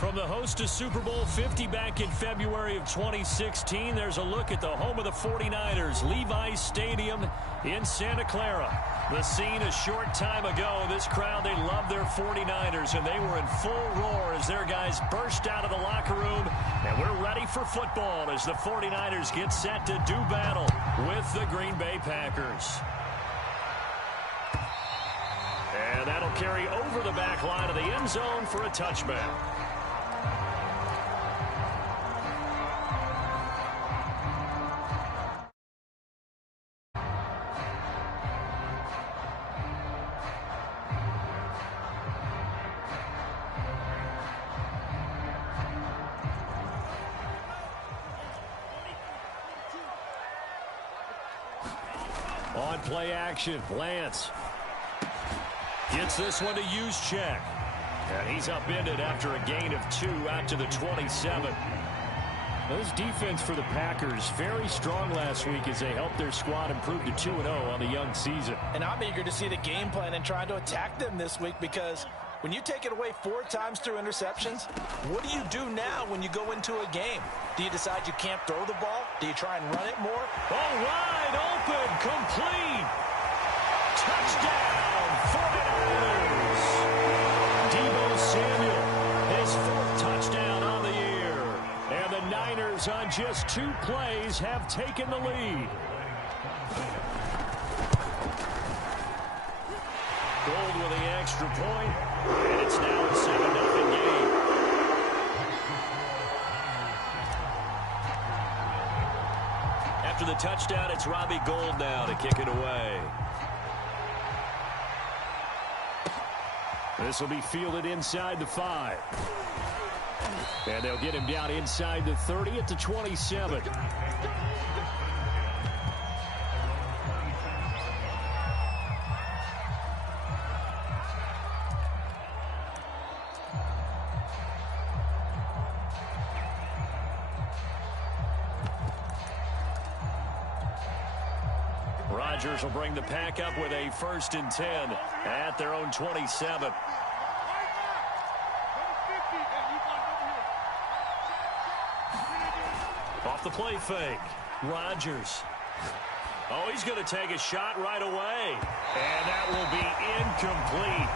From the host to Super Bowl 50 back in February of 2016, there's a look at the home of the 49ers, Levi's Stadium in Santa Clara. The scene a short time ago. This crowd, they love their 49ers, and they were in full roar as their guys burst out of the locker room. And we're ready for football as the 49ers get set to do battle with the Green Bay Packers. And that'll carry over the back line of the end zone for a touchback. On play action, Lance gets this one to Juszczyk. And he's upended after a gain of 2 out to the 27. This defense for the Packers, very strong last week as they helped their squad improve to 2-0 on the young season. And I'm eager to see the game plan and try to attack them this week, because when you take it away 4 times through interceptions, what do you do now when you go into a game? Do you decide you can't throw the ball? Do you try and run it more? Oh, wide open, complete. Touchdown, 49ers. Deebo Samuel, his 4th touchdown on the year. And the Niners on just 2 plays have taken the lead. Gold with the extra point, and it's now a 7-0 game. After the touchdown, it's Robbie Gould now to kick it away. This will be fielded inside the 5. And they'll get him down inside the 30 at the 27. Rodgers will bring the pack up with a 1st and 10 at their own 27. Off the play fake, Rodgers. Oh, he's going to take a shot right away. And that will be incomplete.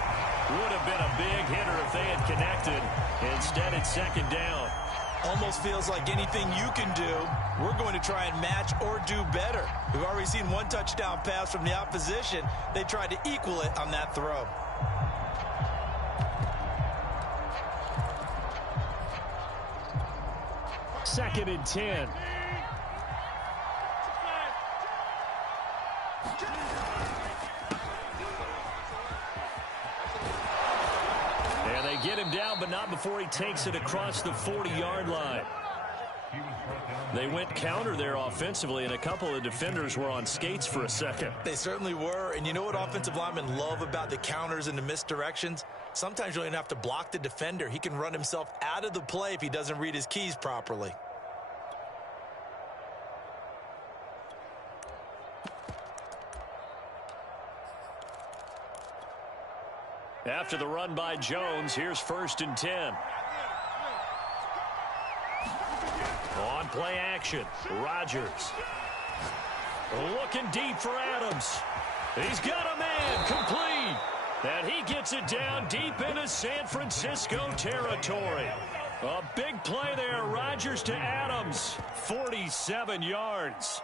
Would have been a big hitter if they had connected. Instead, it's 2nd down. Almost feels like anything you can do, we're going to try and match or do better. We've already seen 1 touchdown pass from the opposition. They tried to equal it on that throw. Second and 10. And they get him down, but not before he takes it across the 40-yard line. They went counter there offensively, and a couple of defenders were on skates for a second. They certainly were, and you know what offensive linemen love about the counters and the misdirections? Sometimes you don't even have to block the defender. He can run himself out of the play if he doesn't read his keys properly. After the run by Jones, here's 1st and 10. On play action, Rodgers. Looking deep for Adams. He's got a man, complete. And he gets it down deep into San Francisco territory. A big play there, Rodgers to Adams. 47 yards.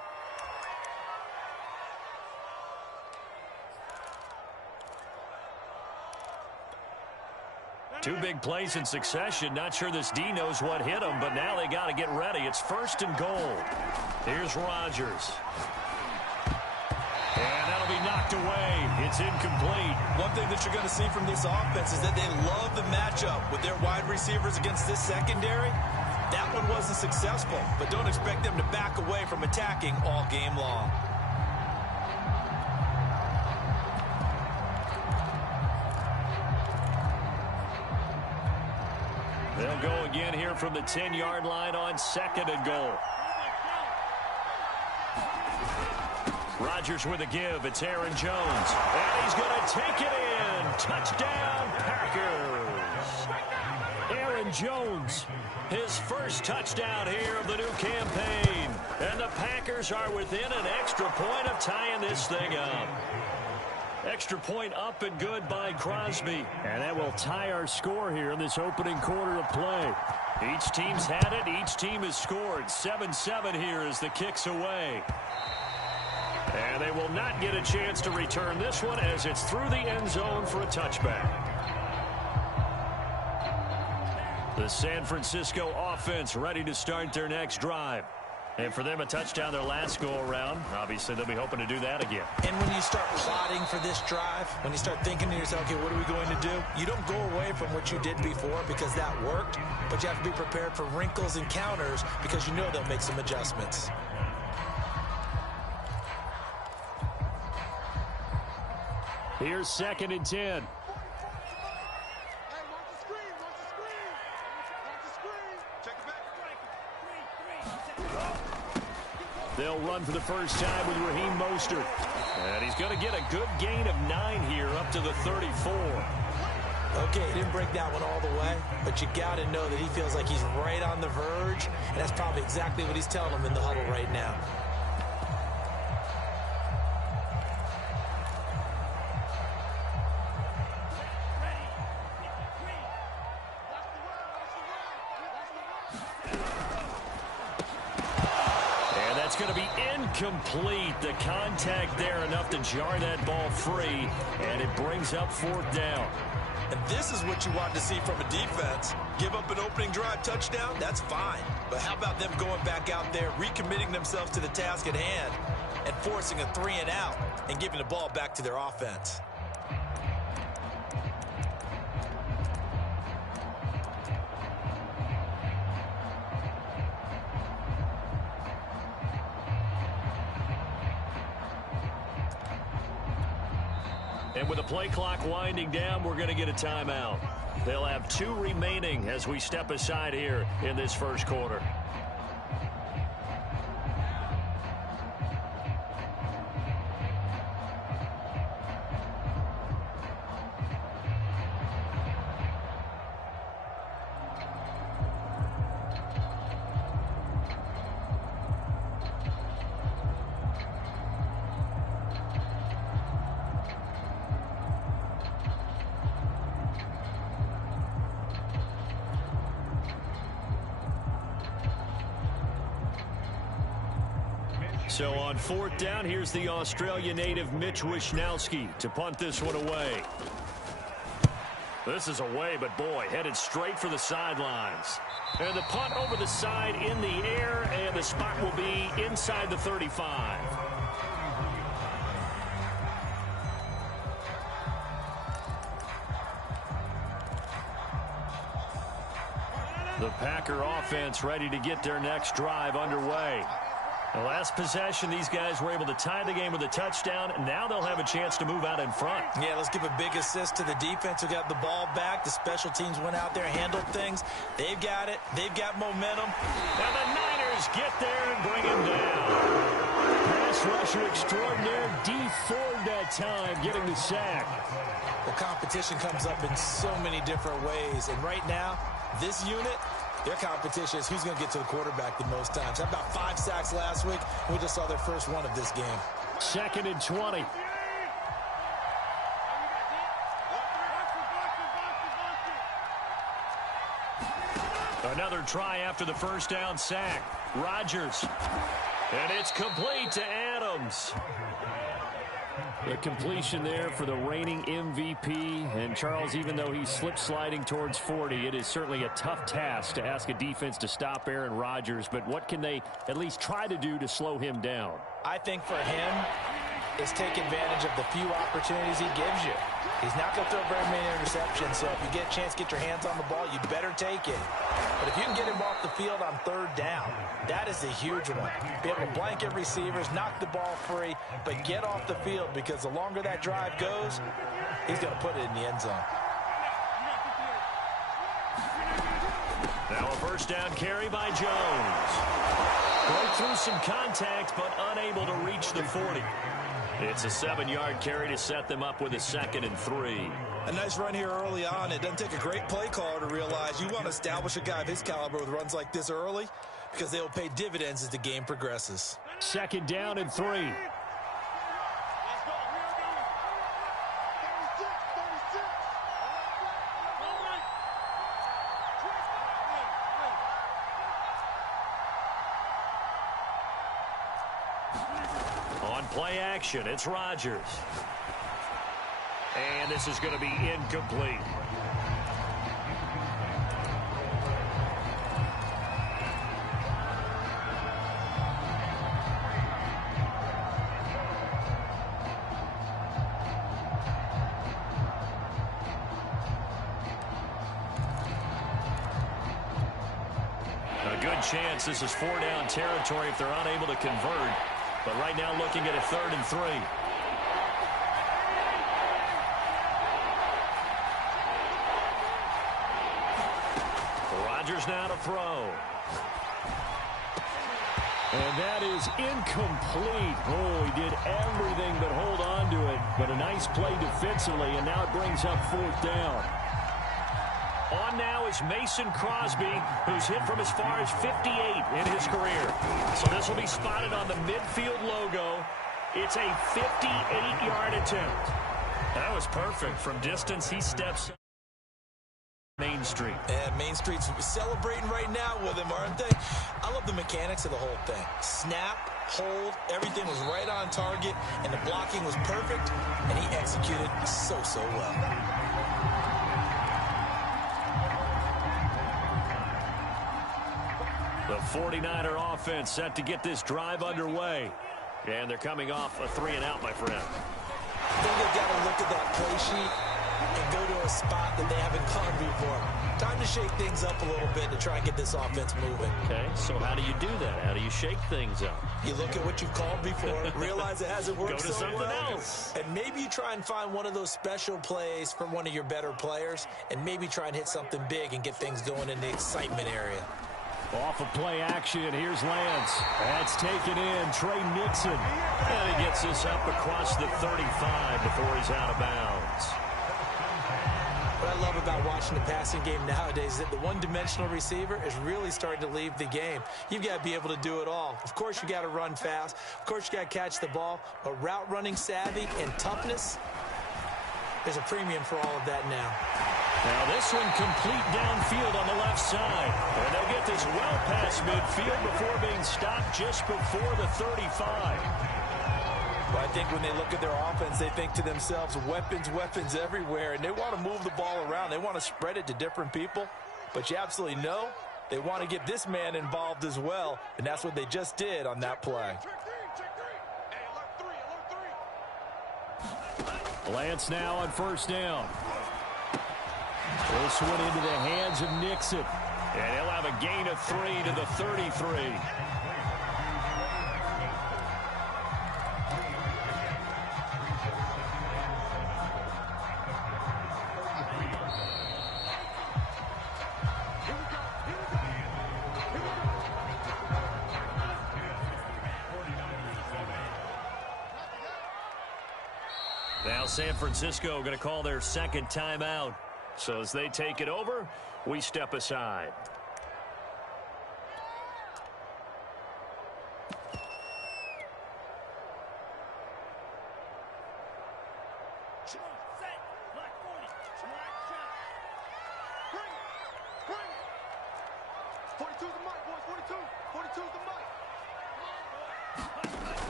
Two big plays in succession. Not sure this D knows what hit him, but now they got to get ready. It's 1st and goal. Here's Rodgers. And that'll be knocked away. It's incomplete. One thing that you're going to see from this offense is that they love the matchup with their wide receivers against this secondary. That one wasn't successful, but don't expect them to back away from attacking all game long. They'll go again here from the 10-yard line on 2nd and goal. Rodgers with a give. It's Aaron Jones. And he's going to take it in. Touchdown, Packers. Aaron Aaron Jones. His first touchdown here of the new campaign. And the Packers are within an extra point of tying this thing up. Extra point up and good by Crosby. And that will tie our score here in this opening quarter of play. Each team's had it. Each team has scored. 7-7 here as the kick's away. And they will not get a chance to return this one as it's through the end zone for a touchback. The San Francisco offense ready to start their next drive. And for them, a touchdown their last go-around. Obviously, they'll be hoping to do that again. And when you start plotting for this drive, when you start thinking to yourself, okay, what are we going to do? You don't go away from what you did before because that worked, but you have to be prepared for wrinkles and counters because you know they'll make some adjustments. Here's 2nd and 10. They'll run for the first time with Raheem Mostert. And he's going to get a good gain of 9 here up to the 34. Okay, he didn't break that one all the way, but you got to know that he feels like he's right on the verge, and that's probably exactly what he's telling them in the huddle right now. Going to be incomplete. The contact there enough to jar that ball free, and it brings up 4th down. And this is what you want to see from a defense. Give up an opening drive touchdown, that's fine. But how about them going back out there, recommitting themselves to the task at hand, and forcing a 3-and-out and giving the ball back to their offense? And with the play clock winding down, we're going to get a timeout. They'll have 2 remaining as we step aside here in this first quarter. So on 4th down, here's the Australia native Mitch Wishnowsky to punt this one away. This is away, but boy, headed straight for the sidelines. And the punt over the side in the air, and the spot will be inside the 35. The Packer offense ready to get their next drive underway. The last possession, these guys were able to tie the game with a touchdown. Now they'll have a chance to move out in front. Yeah, let's give a big assist to the defense who got the ball back. The special teams went out there, handled things. They've got it. They've got momentum. And the Niners get there and bring him down. Pass rusher extraordinaire, D. Ford that time, getting the sack. The competition comes up in so many different ways. And right now, this unit, their competition is who's going to get to the quarterback the most times. Had about 5 sacks last week. We just saw their first one of this game. 2nd and 20. Another try after the first down sack. Rodgers. And it's complete to Adams. The completion there for the reigning MVP. And Charles, even though he's slip-sliding towards 40, it is certainly a tough task to ask a defense to stop Aaron Rodgers. But what can they at least try to do to slow him down? I think for him is take advantage of the few opportunities he gives you. He's not going to throw very many interceptions, so if you get a chance to get your hands on the ball, you better take it. But if you can get him off the field on 3rd down, that is a huge one. Be able to blanket receivers, knock the ball free, but get off the field because the longer that drive goes, he's going to put it in the end zone. Now a first down carry by Jones. Broke through some contact, but unable to reach the 40. It's a 7-yard carry to set them up with a 2nd and 3. A nice run here early on. It doesn't take a great play caller to realize you want to establish a guy of his caliber with runs like this early because they'll pay dividends as the game progresses. 2nd down and 3. On play action, it's Rodgers. And this is going to be incomplete. A good chance this is 4-down territory if they're unable to convert. But right now looking at a 3rd and 3. Rodgers now to throw. And that is incomplete. Oh, he did everything but hold on to it. But a nice play defensively, and now it brings up 4th down. On now is Mason Crosby, who's hit from as far as 58 in his career. So this will be spotted on the midfield logo. It's a 58-yard attempt. That was perfect. From distance, he steps Main Street. And Main Street's celebrating right now with him, aren't they? I love the mechanics of the whole thing. Snap, hold, everything was right on target, and the blocking was perfect, and he executed so well. The 49er offense set to get this drive underway. And they're coming off a 3-and-out, my friend. I think they've got to look at that play sheet and go to a spot that they haven't gone before. Time to shake things up a little bit to try and get this offense moving. Okay, so how do you do that? How do you shake things up? You look at what you've called before, realize it hasn't worked go to so something well, else. and maybe you try and find one of those special plays from one of your better players, and maybe try and hit something big and get things going in the excitement area. Off of play action, here's Lance. That's taken in, Trey Nixon. And he gets this up across the 35 before he's out of bounds. What I love about watching the passing game nowadays is that the one-dimensional receiver is really starting to leave the game. You've got to be able to do it all. Of course, you got to run fast. Of course, you got to catch the ball. But route running savvy and toughness, there's a premium for all of that now. Now this one complete downfield on the left side. And they'll get this well past midfield before being stopped just before the 35. Well, I think when they look at their offense, they think to themselves, weapons everywhere. And they want to move the ball around. They want to spread it to different people. But you absolutely know they want to get this man involved as well. And that's what they just did on that play. Lance now on 1st down. This one into the hands of Nixon. And he'll have a gain of 3 to the 33. Now San Francisco going to call their 2nd timeout. So as they take it over, we step aside.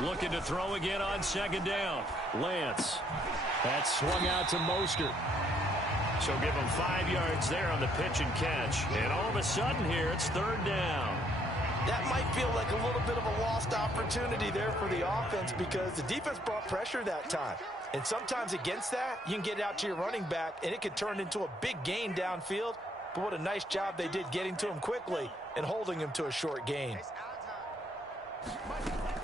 Looking to throw again on 2nd down. Lance. That's swung out to Mostert. So give him 5 yards there on the pitch and catch. And all of a sudden here, it's 3rd down. That might feel like a little bit of a lost opportunity there for the offense because the defense brought pressure that time. And sometimes against that, you can get out to your running back, and it could turn into a big gain downfield. But what a nice job they did getting to him quickly and holding him to a short gain.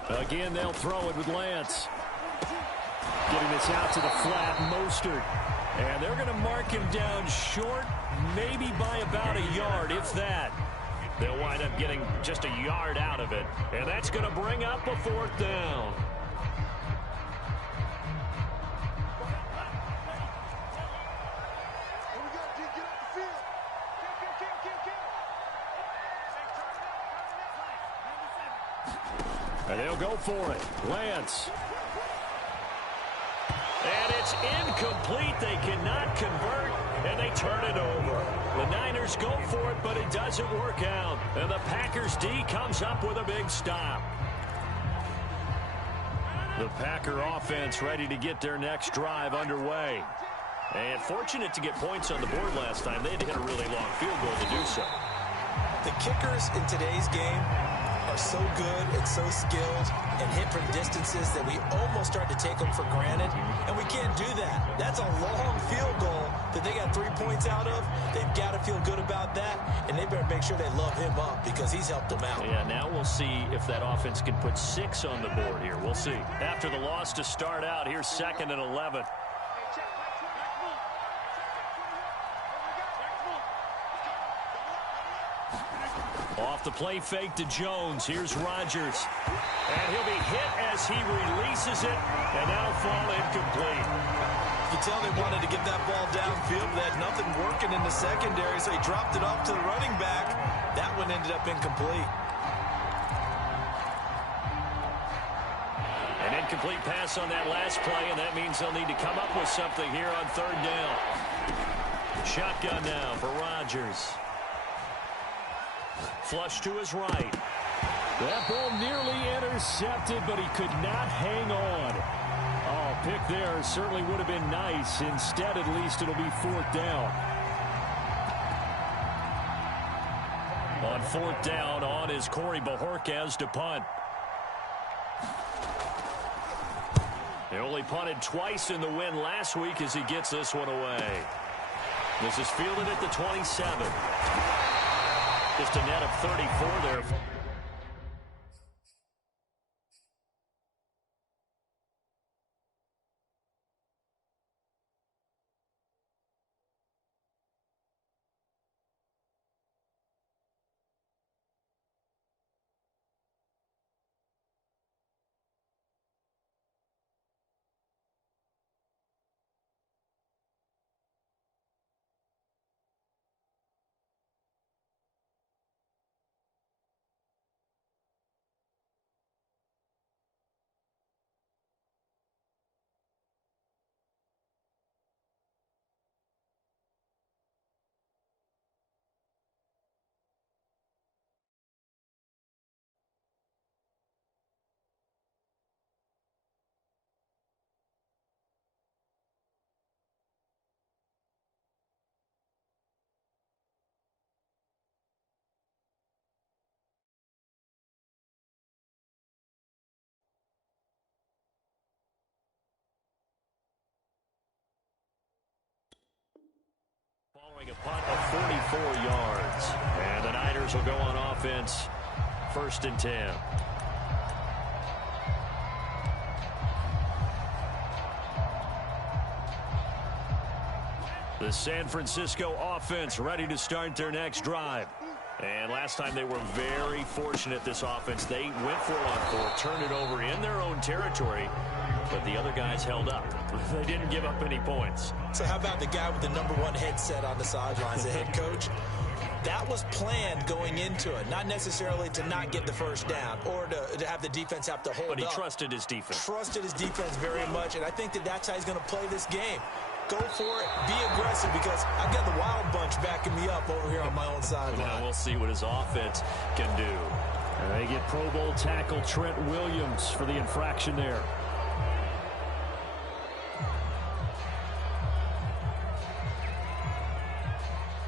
Again, they'll throw it with Lance. Getting this out to the flat, Mostert. And they're going to mark him down short, maybe by about a yard, if that. They'll wind up getting just a yard out of it. And that's going to bring up a 4th down. And they'll go for it. Lance. And it's incomplete. They cannot convert, and they turn it over. The Niners go for it, but it doesn't work out. And the Packers D comes up with a big stop. The Packer offense ready to get their next drive underway. And fortunate to get points on the board last time. They had to hit a really long field goal to do so. The kickers in today's game are so good and so skilled and hit from distances that we almost start to take them for granted, and we can't do that. That's a long field goal that they got 3 points out of. They've got to feel good about that, and they better make sure they love him up because he's helped them out. Yeah, now we'll see if that offense can put 6 on the board here. We'll see. After the loss to start out, here's 2nd and 11. Off the play fake to Jones. Here's Rodgers. And he'll be hit as he releases it, and that'll fall incomplete. You can tell they wanted to get that ball downfield. They had nothing working in the secondary, so he dropped it off to the running back. That one ended up incomplete. An incomplete pass on that last play, and that means they'll need to come up with something here on 3rd down. Shotgun now for Rodgers. Flush to his right. That ball nearly intercepted, but he could not hang on. Oh, pick there certainly would have been nice. Instead, at least, it'll be 4th down. On 4th down, on is Corey Bojorquez to punt. They only punted twice in the win last week as he gets this one away. This is fielded at the 27. Just a net of 34 there. Following a punt of 44 yards. And the Niners will go on offense. 1st and 10. The San Francisco offense ready to start their next drive. And last time they were very fortunate, this offense. They went 4-on-4, turned it over in their own territory, but the other guys held up. They didn't give up any points. So how about the guy with the #1 headset on the sidelines, the head coach? That was planned going into it, not necessarily to not get the 1st down or to have the defense have to hold up. But he trusted his defense. Trusted his defense very much, and I think that's how he's going to play this game. Go for it, be aggressive, because I've got the Wild Bunch backing me up over here on my own sideline. Now we'll see what his offense can do. And they get Pro Bowl tackle Trent Williams for the infraction there.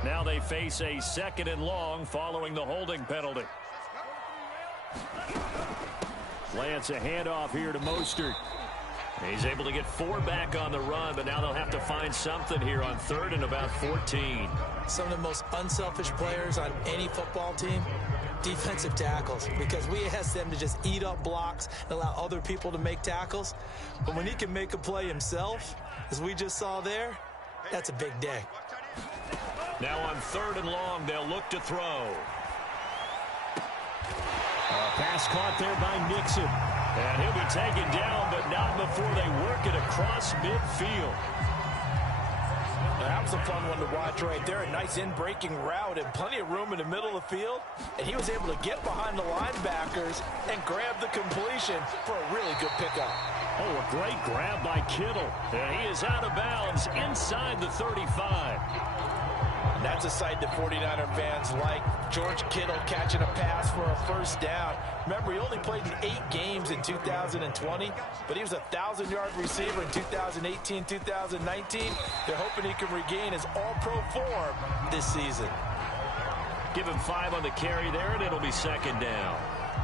Now they face a 2nd and long following the holding penalty. Lance, a handoff here to Mostert. He's able to get 4 back on the run, but now they'll have to find something here on 3rd and about 14. Some of the most unselfish players on any football team, defensive tackles, because we ask them to just eat up blocks and allow other people to make tackles. But when he can make a play himself, as we just saw there, that's a big day. Now on 3rd and long, they'll look to throw. Pass caught there by Nixon. And he'll be taken down, but not before they work it across midfield. That was a fun one to watch right there. A nice in-breaking route and plenty of room in the middle of the field. And he was able to get behind the linebackers and grab the completion for a really good pickup. Oh, a great grab by Kittle. And he is out of bounds inside the 35. And that's a sight that 49er fans like. George Kittle catching a pass for a first down. Remember, he only played in 8 games in 2020, but he was a 1,000-yard receiver in 2018, 2019. They're hoping he can regain his all-pro form this season. Give him 5 on the carry there, and it'll be second down.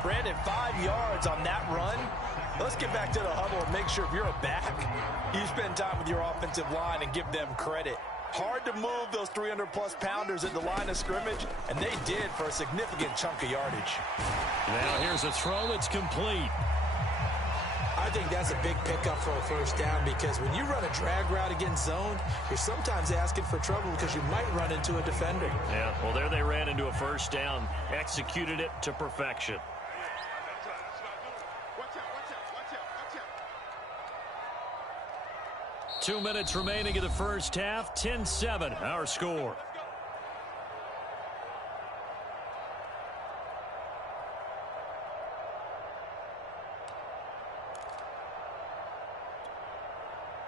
Brandon, 5 yards on that run. Let's get back to the huddle and make sure if you're a back, you spend time with your offensive line and give them credit. Hard to move those 300-plus pounders at the line of scrimmage, and they did for a significant chunk of yardage. Now here's a throw that's complete. I think that's a big pickup for a first down because when you run a drag route against zone, you're sometimes asking for trouble because you might run into a defender. Yeah, well, there they ran into a first down, executed it to perfection. 2 minutes remaining in the first half. 10-7, our score.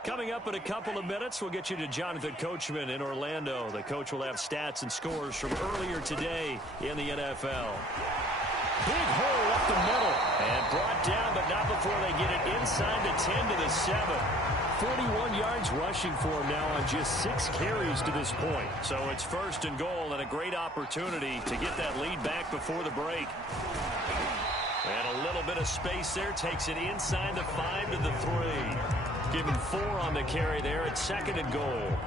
Coming up in a couple of minutes, we'll get you to Jonathan Coachman in Orlando. The coach will have stats and scores from earlier today in the NFL. Big hole up the middle and brought down, but not before they get it inside the 10 to the 7. 41 yards rushing for him now on just 6 carries to this point. So it's first and goal and a great opportunity to get that lead back before the break. And a little bit of space there takes it inside the 5 to the 3. Give him 4 on the carry there at second and goal.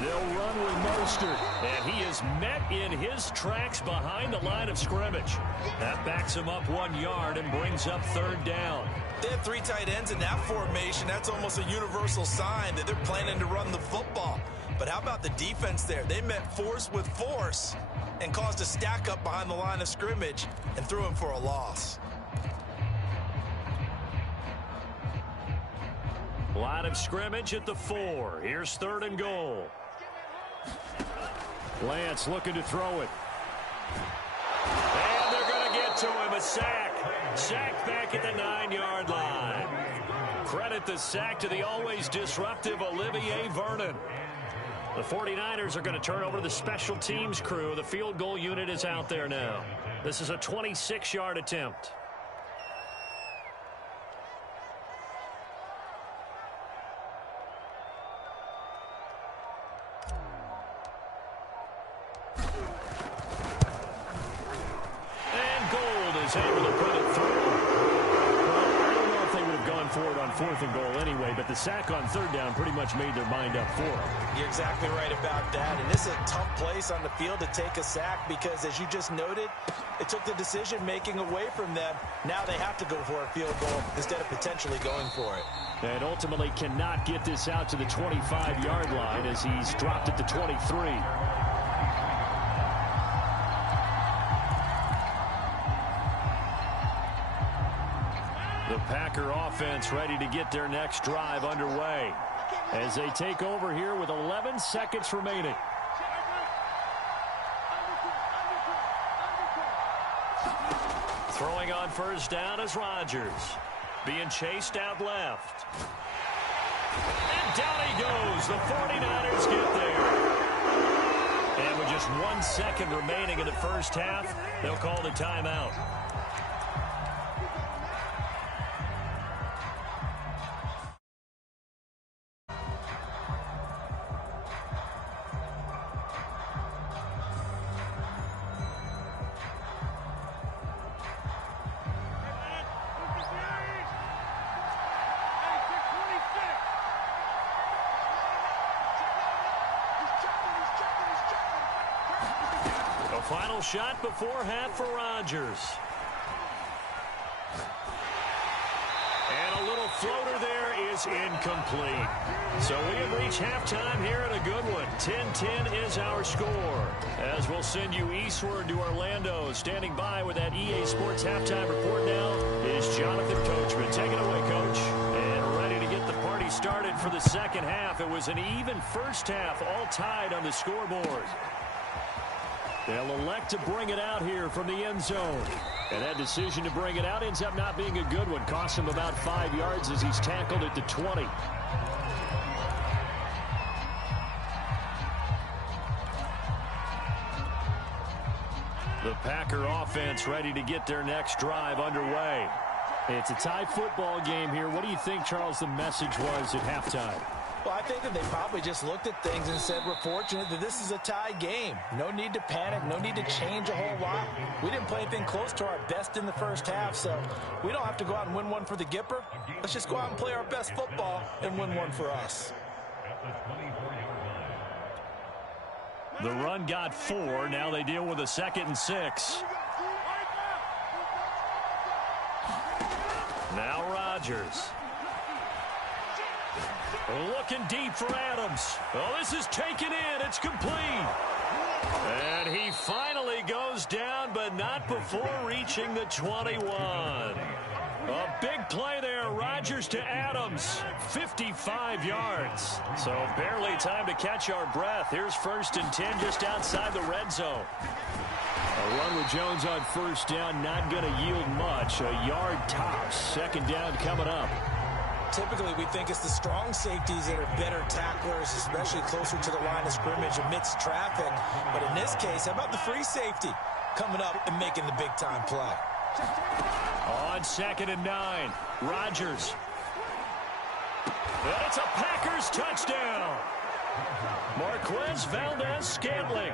They'll run with Mostert, and he is met in his tracks behind the line of scrimmage. That backs him up 1 yard and brings up third down. They have 3 tight ends in that formation. That's almost a universal sign that they're planning to run the football. But how about the defense there? They met force with force and caused a stack up behind the line of scrimmage and threw him for a loss. Line of scrimmage at the 4. Here's third and goal. Lance looking to throw it. And they're going to get to him. A sack. Sack back at the 9-yard line. Credit the sack to the always disruptive Olivier Vernon. The 49ers are going to turn over to the special teams crew. The field goal unit is out there now. This is a 26-yard attempt. Able to put it through. Well, I don't know if they would have gone for it on 4th and goal anyway, but the sack on 3rd down pretty much made their mind up for it. You're exactly right about that, and this is a tough place on the field to take a sack because, as you just noted, it took the decision-making away from them. Now they have to go for a field goal instead of potentially going for it. And ultimately cannot get this out to the 25-yard line as he's dropped at the 23. The Packer offense ready to get their next drive underway as they take over here with 11 seconds remaining. Throwing on first down is Rodgers. Being chased out left. And down he goes. The 49ers get there. And with just 1 second remaining in the first half, they'll call the timeout. Final shot before half for Rodgers. And a little floater there is incomplete. So we have reached halftime here in a good one. 10-10 is our score. As we'll send you eastward to Orlando. Standing by with that EA Sports halftime report now is Jonathan Coachman. Take it away, Coach. And we started for the second half. It was an even first half, all tied on the scoreboard. They'll elect to bring it out here from the end zone. And that decision to bring it out ends up not being a good one. Cost him about 5 yards as he's tackled at the 20. The Packer offense ready to get their next drive underway. It's a tie football game here. What do you think, Charles, the message was at halftime? Well, I think that they probably just looked at things and said, we're fortunate that this is a tie game. No need to panic. No need to change a whole lot. We didn't play anything close to our best in the first half, so we don't have to go out and win one for the Gipper. Let's just go out and play our best football and win one for us. The run got 4. Now they deal with a 2nd and 6. Now Rodgers. Looking deep for Adams. Oh, this is taken in. It's complete. And he finally goes down, but not before reaching the 21. A big play there. Rodgers to Adams. 55 yards. So barely time to catch our breath. Here's 1st and 10 just outside the red zone. A run with Jones on 1st down, not going to yield much. A yard tops. 2nd down coming up. Typically, we think it's the strong safeties that are better tacklers, especially closer to the line of scrimmage amidst traffic. But in this case, how about the free safety coming up and making the big-time play? On 2nd and 9, Rodgers. And it's a Packers touchdown. Marquez Valdez-Scantling.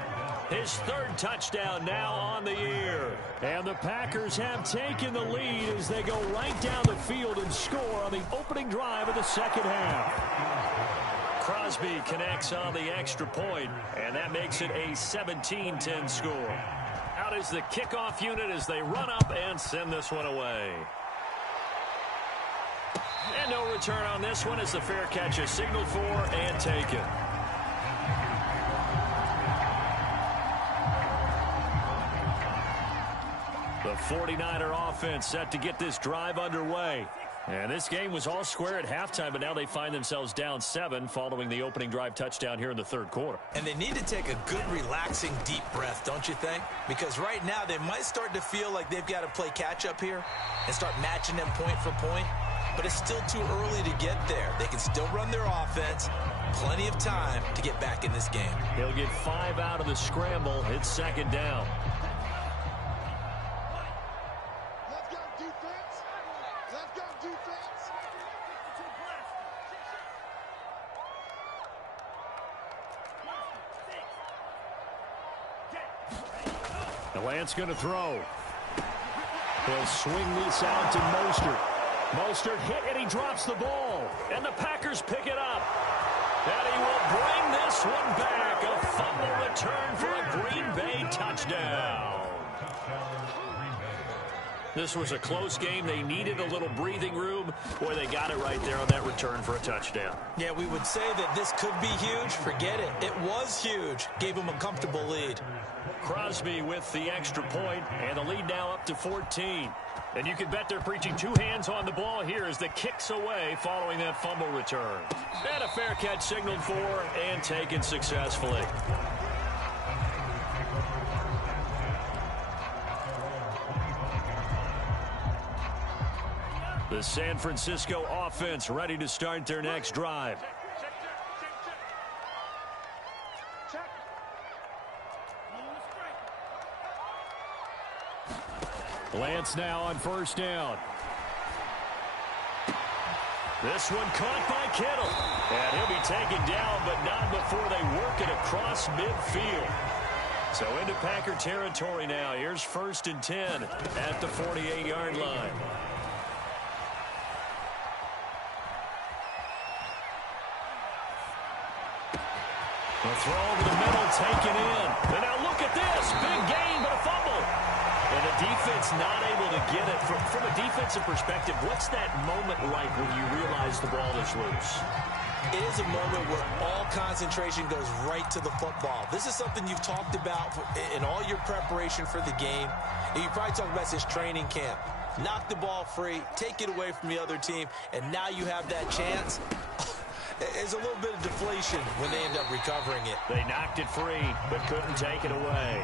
His 3rd touchdown now on the year. And the Packers have taken the lead as they go right down the field and score on the opening drive of the second half. Crosby connects on the extra point, and that makes it a 17-10 score. Out is the kickoff unit as they run up and send this one away. And no return on this one as the fair catch is signaled for and taken. The 49er offense set to get this drive underway. And this game was all square at halftime, but now they find themselves down 7 following the opening drive touchdown here in the 3rd quarter. And they need to take a good, relaxing, deep breath, don't you think? Because right now they might start to feel like they've got to play catch-up here and start matching them point for point. But it's still too early to get there. They can still run their offense. Plenty of time to get back in this game. He'll get 5 out of the scramble. It's 2nd down. Lance going to throw. He'll swing this out to Mostert. Mostert hit and he drops the ball. And the Packers pick it up. And he will bring this one back. A fumble return for a Green Bay touchdown. This was a close game. They needed a little breathing room. Boy, they got it right there on that return for a touchdown. Yeah, we would say that this could be huge. Forget it. It was huge. Gave them a comfortable lead. Crosby with the extra point, and the lead now up to 14. And you can bet they're preaching 2 hands on the ball here as the kick's away following that fumble return. And a fair catch signaled for and taken successfully. The San Francisco offense ready to start their next drive. Lance now on 1st down. This one caught by Kittle. And he'll be taken down, but not before they work it across midfield. So into Packer territory now. Here's 1st and 10 at the 48-yard line. The throw over the middle, taken in. And now look at this. Big gain, but a fumble. And the defense not able to get it. From a defensive perspective, what's that moment like when you realize the ball is loose? It is a moment where all concentration goes right to the football. This is something you've talked about in all your preparation for the game. And you probably talked about this training camp. knock the ball free, take it away from the other team, and now you have that chance. There's a little bit of deflation when they end up recovering it. They knocked it free, but couldn't take it away.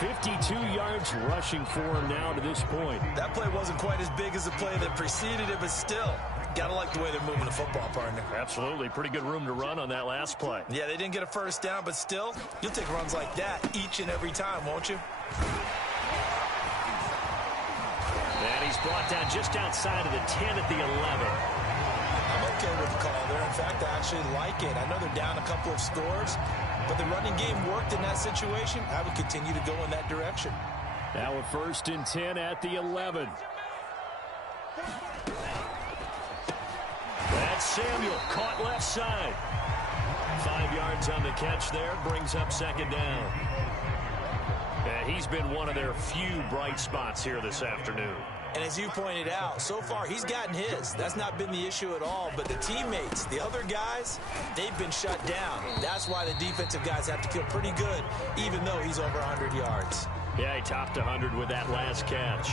52 yards rushing for him now to this point. That play wasn't quite as big as the play that preceded it, but still, gotta like the way they're moving the football, partner. Absolutely. Pretty good room to run on that last play. Yeah, they didn't get a first down, but still, you'll take runs like that each and every time, won't you? And he's brought down just outside of the 10 at the 11. I'm okay with the call there. In fact, I actually like it. I know they're down a couple of scores, but the running game worked in that situation. I would continue to go in that direction. Now a 1st and 10 at the 11. That's Samuel, caught left side. 5 yards on the catch there, brings up 2nd down. He's been one of their few bright spots here this afternoon. And as you pointed out, so far he's gotten his. That's not been the issue at all. But the teammates, the other guys, they've been shut down. That's why the defensive guys have to feel pretty good, even though he's over 100 yards. Yeah, he topped 100 with that last catch.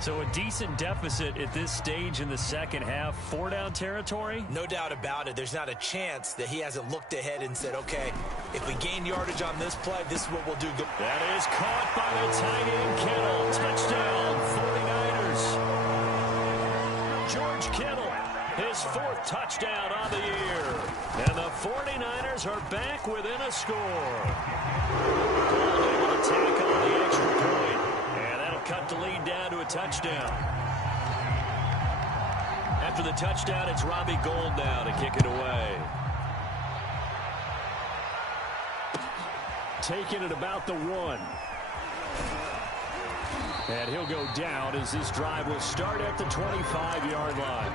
So a decent deficit at this stage in the second half. 4-down territory? No doubt about it. There's not a chance that he hasn't looked ahead and said, okay, if we gain yardage on this play, this is what we'll do. That is caught by the tight end, Kittle. Touchdown, 49ers. George Kittle, his 4th touchdown on the year. And the 49ers are back within a score. Gold able to tackle the extra point. Cut the lead down to a touchdown. After the touchdown, it's Robbie Gould now to kick it away. Taking it about the 1. And he'll go down as this drive will start at the 25-yard line.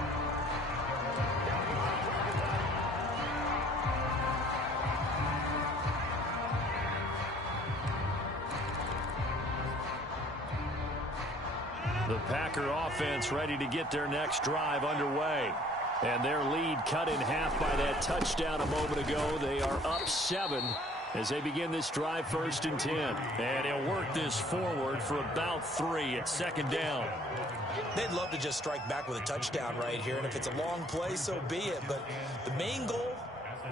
The Packer offense ready to get their next drive underway. And their lead cut in half by that touchdown a moment ago. They are up 7 as they begin this drive, 1st and 10. And he'll work this forward for about 3 at 2nd down. They'd love to just strike back with a touchdown right here. And if it's a long play, so be it. But the main goal,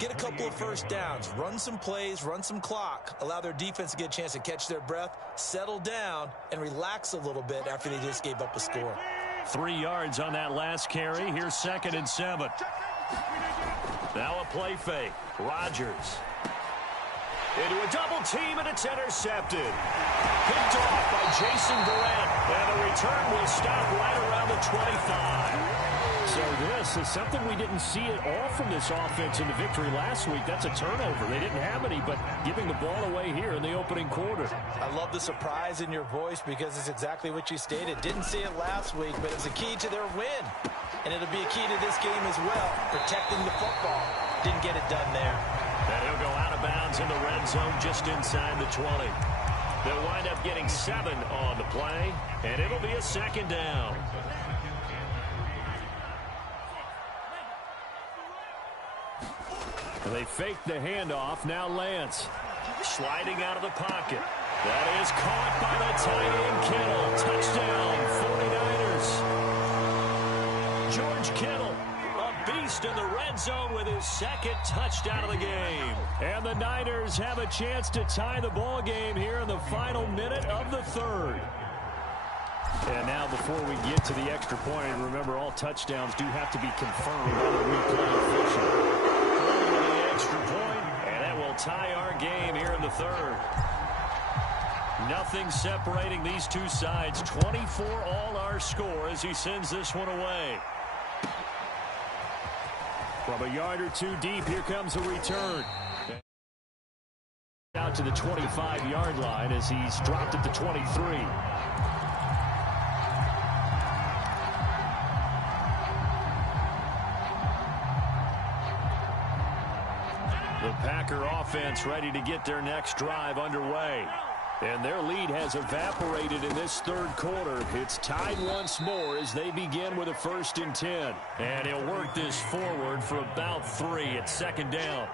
get a couple of first downs, run some plays, run some clock, allow their defense to get a chance to catch their breath, settle down, and relax a little bit after they just gave up a score. 3 yards on that last carry. Here's 2nd and 7. Now a play fake. Rodgers. Into a double team, and it's intercepted. Picked off by Jason Garrett. And the return will stop right around the 25. So this is something we didn't see at all from this offense in the victory last week. That's a turnover. They didn't have any, but giving the ball away here in the opening quarter. I love the surprise in your voice because it's exactly what you stated. Didn't see it last week, but it's a key to their win. And it'll be a key to this game as well, protecting the football. Didn't get it done there. And he'll go out of bounds in the red zone just inside the 20. They'll wind up getting 7 on the play, and it'll be a 2nd down. They fake the handoff. Now Lance sliding out of the pocket. That is caught by the tight end, Kittle. Touchdown, 49ers. George Kittle, a beast in the red zone with his 2nd touchdown of the game. And the Niners have a chance to tie the ball game here in the final minute of the 3rd. And now before we get to the extra point, and remember all touchdowns do have to be confirmed by the replay official. Extra point, and that will tie our game here in the 3rd. Nothing separating these two sides. 24 all our score as he sends this one away. From a yard or 2 deep, here comes a return. Out to the 25-yard line as he's dropped at the 23. The Packer offense ready to get their next drive underway. And their lead has evaporated in this 3rd quarter. It's tied once more as they begin with a 1st and 10. And he'll work this forward for about 3 at 2nd down.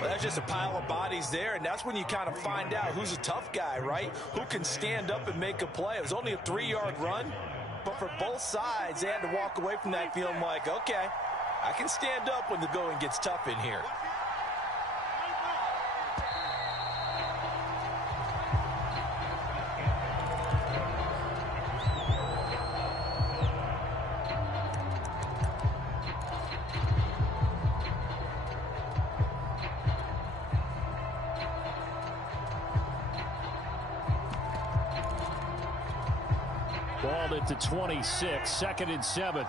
Well, that's just a pile of bodies there, and that's when you kind of find out who's a tough guy, right? Who can stand up and make a play. It was only a 3-yard run, But for both sides, they had to walk away from that feeling like, okay, I can stand up when the going gets tough in here. Ball at the 26, 2nd and 7.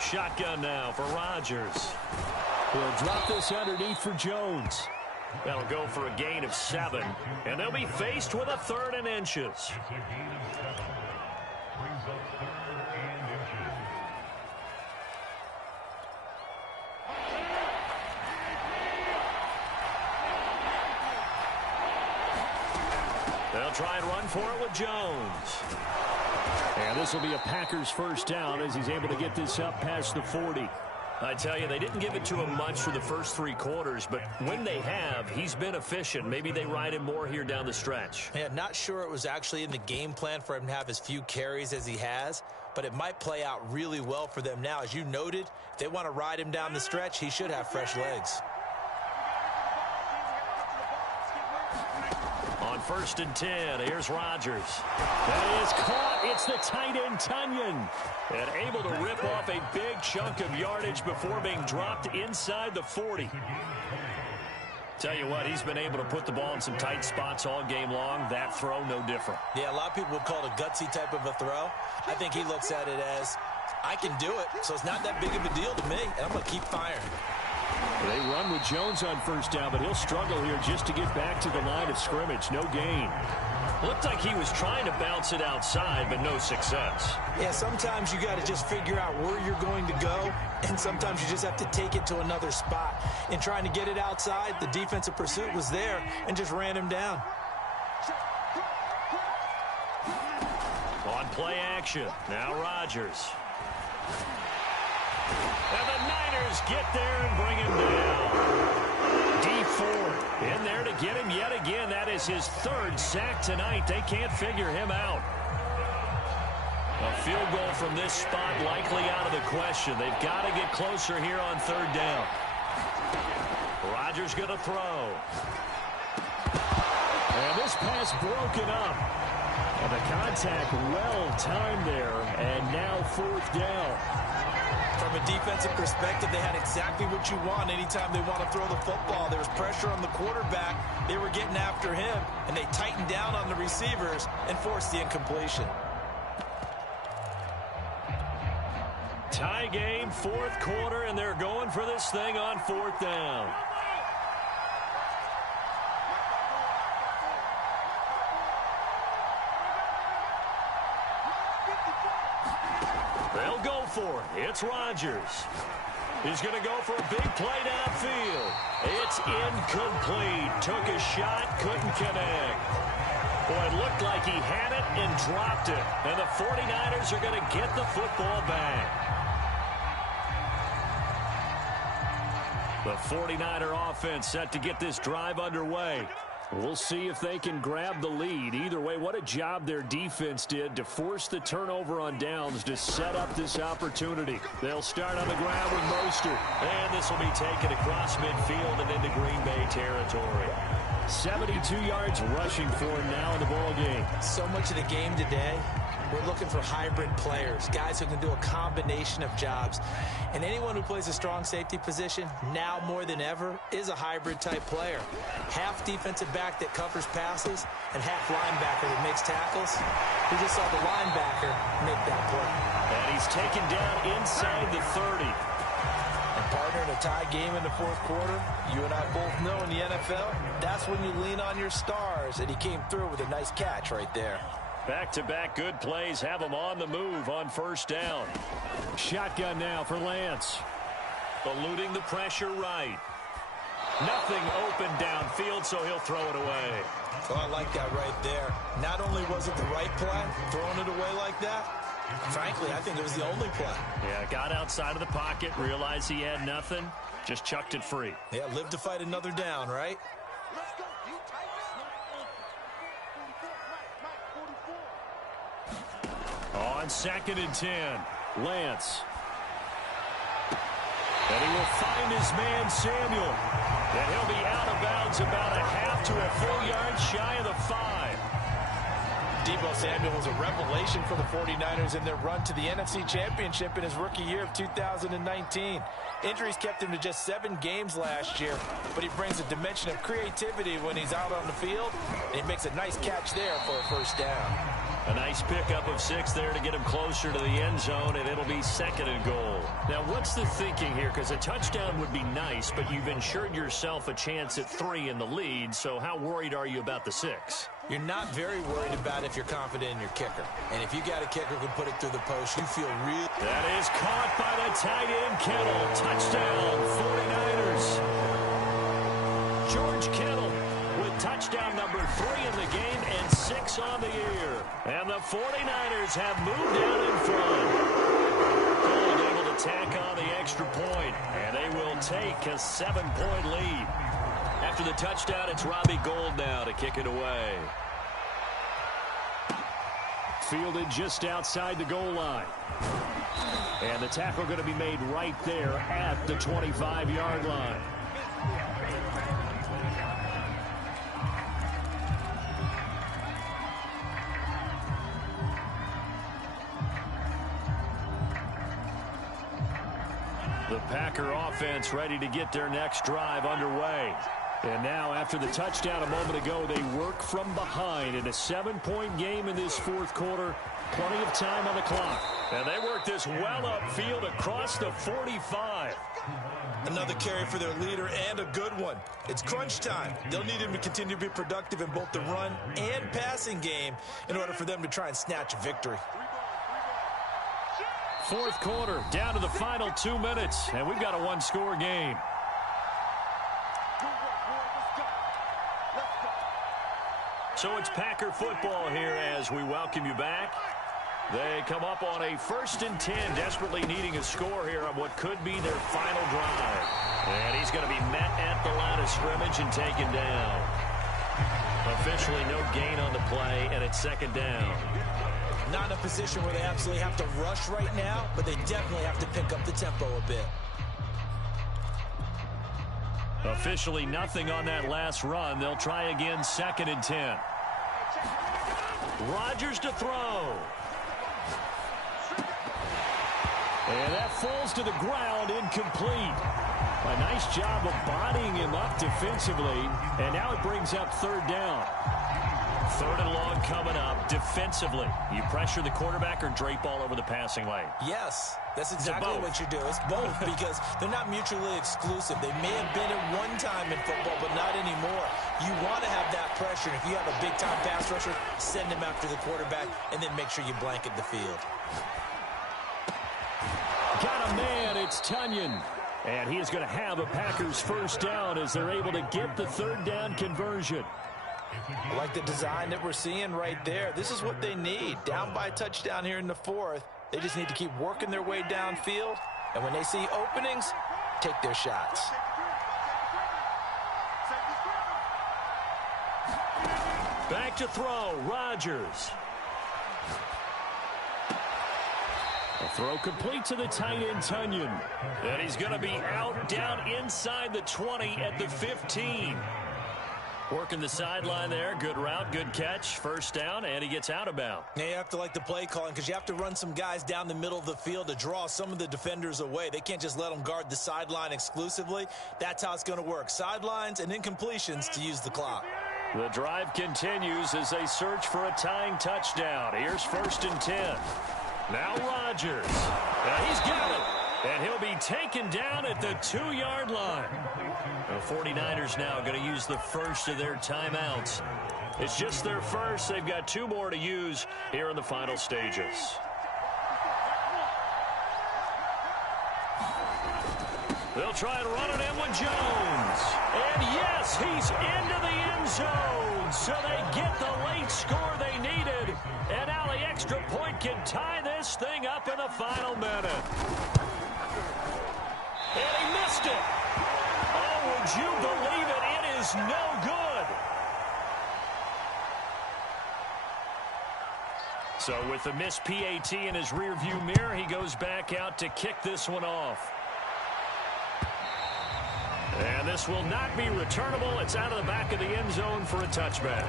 Shotgun now for Rodgers. He'll drop this underneath for Jones. That'll go for a gain of 7, and they'll be faced with a 3rd and inches. They'll try and run for it with Jones. And this will be a Packers first down as he's able to get this up past the 40. I tell you, they didn't give it to him much for the first 3 quarters, but when they have, he's been efficient. Maybe they ride him more here down the stretch. Yeah, not sure it was actually in the game plan for him to have as few carries as he has, but it might play out really well for them now. As you noted, if they want to ride him down the stretch, he should have fresh legs. On 1st and 10, here's Rodgers. That is caught. It's the tight end, Tunyon. And able to rip off a big chunk of yardage before being dropped inside the 40. Tell you what, he's been able to put the ball in some tight spots all game long. That throw, no different. Yeah, a lot of people would call it a gutsy type of a throw. I think he looks at it as, I can do it, so it's not that big of a deal to me, and I'm going to keep firing. They run with Jones on first down, but he'll struggle here just to get back to the line of scrimmage. No gain. Looked like he was trying to bounce it outside, but no success. Yeah, sometimes you got to just figure out where you're going to go, and sometimes you just have to take it to another spot. In trying to get it outside, the defensive pursuit was there and just ran him down. On play action, now Rodgers. And the Niners get there and bring him down. D Ford in there to get him yet again. That is his 3rd sack tonight. They can't figure him out. A field goal from this spot likely out of the question. They've got to get closer here on 3rd down. Rodgers going to throw. And this pass broken up. And the contact well timed there. And now 4th down. From a defensive perspective, they had exactly what you want anytime they want to throw the football. There was pressure on the quarterback. They were getting after him, and they tightened down on the receivers and forced the incompletion. Tie game, 4th quarter, and they're going for this thing on 4th down. They'll go for it. It's Rodgers. He's going to go for a big play downfield. It's incomplete. Took a shot, couldn't connect. Boy, it looked like he had it and dropped it. And the 49ers are going to get the football back. The 49er offense set to get this drive underway. We'll see if they can grab the lead. Either way, what a job their defense did to force the turnover on downs to set up this opportunity. They'll start on the ground with Mostert. And this will be taken across midfield and into Green Bay territory. 72 yards rushing for him now in the ball game. So much of the game today, we're looking for hybrid players, guys who can do a combination of jobs. And anyone who plays a strong safety position, now more than ever, is a hybrid type player. Half defensive back that covers passes and half linebacker that makes tackles. We just saw the linebacker make that play. And he's taken down inside the 30. And partner, in a tie game in the 4th quarter, you and I both know in the NFL, that's when you lean on your stars, and he came through with a nice catch right there. Back-to-back good plays have him on the move on 1st down. Shotgun now for Lance. Eluding the pressure right. Nothing open downfield, so he'll throw it away. Oh, I like that right there. Not only was it the right play, throwing it away like that, frankly, I think it was the only play. Yeah, got outside of the pocket, realized he had nothing, Just chucked it free. Yeah, live to fight another down, right? On 2nd and 10, Lance. And he will find his man, Samuel. And he'll be out of bounds about a half to a full yard shy of the 5. Deebo Samuel was a revelation for the 49ers in their run to the NFC Championship in his rookie year of 2019. Injuries kept him to just 7 games last year, but he brings a dimension of creativity when he's out on the field, and he makes a nice catch there for a first down. A nice pickup of 6 there to get him closer to the end zone, and it'll be 2nd and goal. Now, what's the thinking here? Because a touchdown would be nice, but you've ensured yourself a chance at 3 in the lead, so how worried are you about the 6? You're not very worried about if you're confident in your kicker. And if you got a kicker who can put it through the post, you feel real. That is caught by the tight end, Kittle. Touchdown, 49ers. George Kittle with touchdown number 3 in the game and 6 on the year. And the 49ers have moved down in front. Gold able to tack on the extra point, and they will take a 7-point lead. After the touchdown, it's Robbie Gould now to kick it away. Fielded just outside the goal line. And the tackle going to be made right there at the 25-yard line. The Packer offense ready to get their next drive underway. And now, after the touchdown a moment ago, they work from behind in a 7-point game in this 4th quarter. Plenty of time on the clock. And they work this well upfield across the 45. Another carry for their leader, and a good one. It's crunch time. They'll need him to continue to be productive in both the run and passing game in order for them to try and snatch a victory. 4th quarter, down to the final 2 minutes, and we've got a 1-score game. So it's Packer football here as we welcome you back. They come up on a 1st and 10, desperately needing a score here on what could be their final drive. And he's going to be met at the line of scrimmage and taken down. Officially no gain on the play, and it's 2nd down. Not in a position where they absolutely have to rush right now, but they definitely have to pick up the tempo a bit. Officially nothing on that last run. They'll try again, 2nd and 10. Rodgers to throw. And that falls to the ground, incomplete. A nice job of bodying him up defensively, and now it brings up 3rd down. 3rd and long coming up defensively. You pressure the quarterback or drape all over the passing lane? Yes, that's exactly what you do. It's both because they're not mutually exclusive. They may have been at one time in football, but not anymore. You want to have that pressure. If you have a big-time pass rusher, send him after the quarterback, and then make sure you blanket the field. Got a man, it's Tunyon. And he is going to have a Packers 1st down as they're able to get the 3rd down conversion. I like the design that we're seeing right there. This is what they need. Down by a touchdown here in the 4th. They just need to keep working their way downfield. And when they see openings, take their shots. Back to throw, Rodgers. A throw complete to the tight end, Tunyon. And he's going to be out down inside the 20 at the 15. Working the sideline there. Good route, good catch. 1st down, and he gets out of bounds. Now you have to like the play calling because you have to run some guys down the middle of the field to draw some of the defenders away. They can't just let them guard the sideline exclusively. That's how it's going to work. Sidelines and incompletions to use the clock. The drive continues as they search for a tying touchdown. Here's 1st and 10. Now Rodgers. Now he's got it. And he'll be taken down at the 2-yard line. The 49ers now going to use the first of their timeouts. It's just their first. They've got 2 more to use here in the final stages. They'll try and run it in with Jones. And yes, he's into the end zone. So they get the late score they needed. And now the extra point can tie this thing up in the final minute. And he missed it. Oh, would you believe it? It is no good. So with the missed PAT in his rearview mirror, he goes back out to kick this one off. And this will not be returnable. It's out of the back of the end zone for a touchback.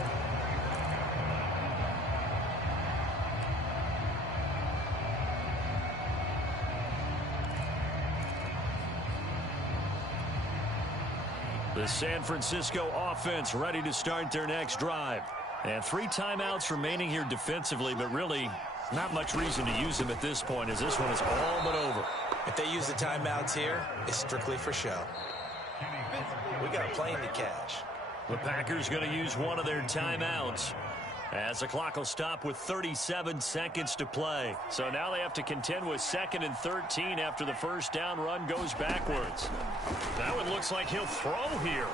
The San Francisco offense ready to start their next drive. And 3 timeouts remaining here defensively, but really not much reason to use them at this point as this one is all but over. If they use the timeouts here, it's strictly for show. We got a plane to catch. The Packers going to use one of their timeouts as the clock will stop with 37 seconds to play. So now they have to contend with 2nd and 13 after the first down run goes backwards. That one looks like he'll throw here.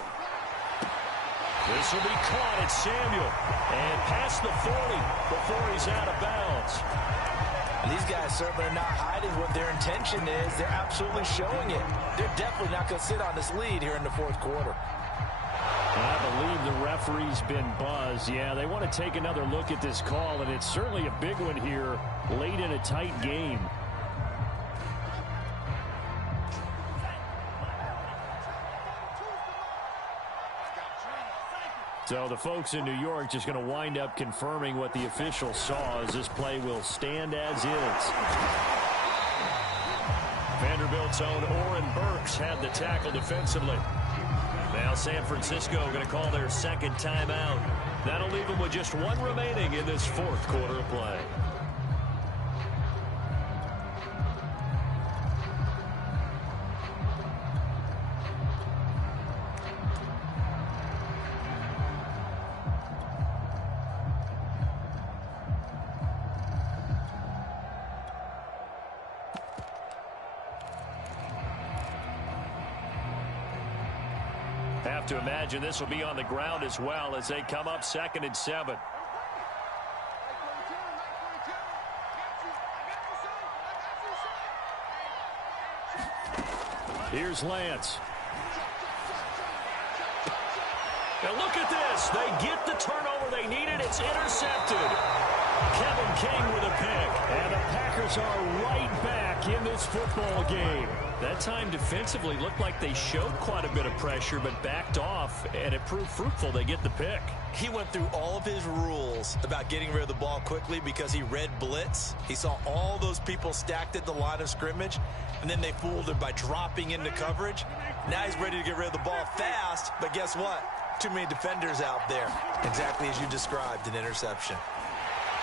This will be caught at Samuel and past the 40 before he's out of bounds. These guys certainly are not hiding what their intention is. They're absolutely showing it. They're definitely not going to sit on this lead here in the 4th quarter. I believe the referee's been buzzed. Yeah, they want to take another look at this call, and it's certainly a big one here late in a tight game. So the folks in New York just going to wind up confirming what the officials saw as this play will stand as is. Vanderbilt's own Oren Burks had the tackle defensively. Now San Francisco going to call their 2nd timeout. That'll leave them with just 1 remaining in this 4th quarter of play. Have to imagine this will be on the ground as well as they come up 2nd and 7. Here's Lance. Now look at this. They get the turnover they needed. It's intercepted. Kevin King with a pick. And the Packers are right back in this football game. That time defensively looked like they showed quite a bit of pressure but backed off, and it proved fruitful. They get the pick. He went through all of his rules about getting rid of the ball quickly because he read blitz. He saw all those people stacked at the line of scrimmage, and then they fooled him by dropping into coverage. Now he's ready to get rid of the ball fast, but guess what? Too many defenders out there. Exactly as you described, an interception.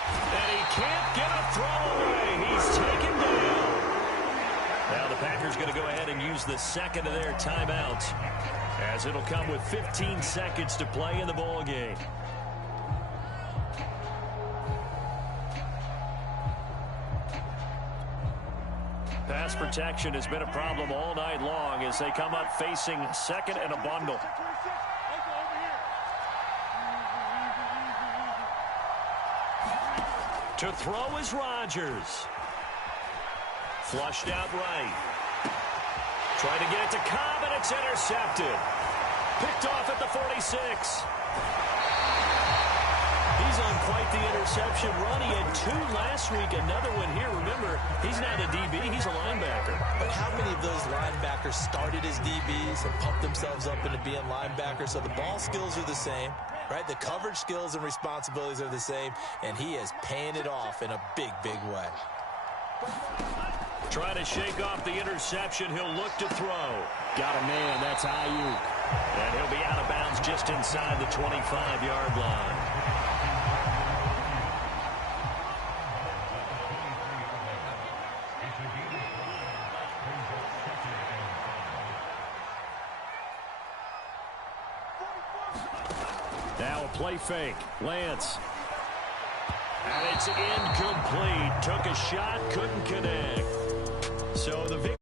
And he can't get a throw away. He's taken down. Now the Packers going to go ahead and use the 2nd of their timeouts as it'll come with 15 seconds to play in the ball game. Pass protection has been a problem all night long as they come up facing 2nd and a bundle. To throw is Rodgers. Flushed out right. Trying to get it to Cobb, and it's intercepted. Picked off at the 46. He's on quite the interception run. He had 2 last week, another one here. Remember, he's not a DB, he's a linebacker. But how many of those linebackers started as DBs and pumped themselves up into being linebackers? So the ball skills are the same, right? The coverage skills and responsibilities are the same, and he is paying it off in a big, big way. Trying to shake off the interception. He'll look to throw. Got a man. That's Ayuk. And he'll be out of bounds just inside the 25-yard line. Now a play fake. Lance. And it's incomplete. Took a shot, couldn't connect. So the